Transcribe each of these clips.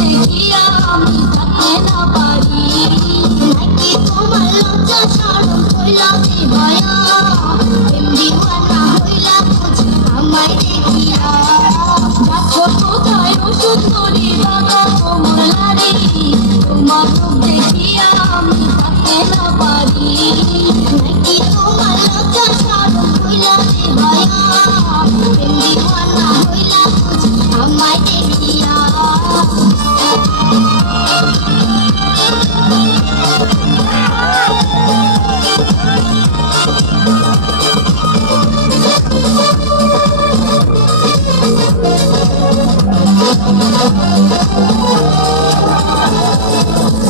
দেখিয়া আমি থাকতে না পারি। নাকি তোমার লজ্জা শরম হইলা বেহায়া, প্রেম দিওয়ানা হইলা বুঝি আমায় দেখিয়া। রাখো কোথায় ও সুন্দরী বাঁকা কোমলারি, তোমার রূপ দেখিয়া আমি থাকতে না পারি। নাকি তোমার লজ্জা শরম হইলা বেহায়া, প্রেম দিওয়ানা হইলা বুঝি আমায় দেখিয়া।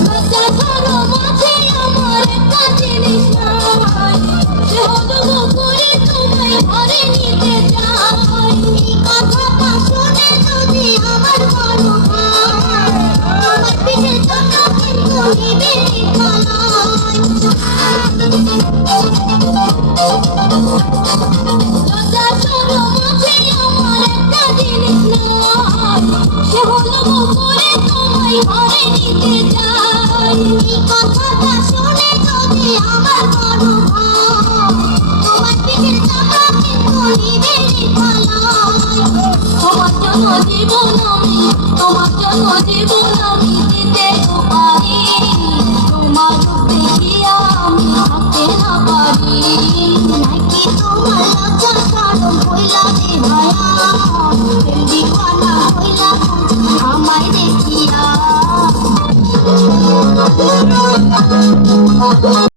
লজ্জা শরম আছে আমার একটা জিনিস নাই, সে হলো গো করে তোমায় ঘরে নিতে চাই। এই কথাটা শুনে যদি আমার মন হয়, আমার পিঠে চাকা কিন্তু নিবে নিখানায়। লজ্জা শরম আছে আমার একটা জিনিস নাই, সে হলো গো করে তোমায় ঘরে নিতে চাই। এই কথাটা শুনে যদি আমার মন হয়, তোমার পিঠের চাকা কিন্তু নিবে নিখানায়। তোমার জন্য জীবন আমি, তোমার জন্য জীবন আমি দিতে পারি। তোমার রূপ দেখিয়া আমি থাকতে না পারি। নাকি তোমার লজ্জা শরম হইলা বেহায়া, প্রেম দিওয়ানা হইলা বুঝি আমায় দেখিয়া।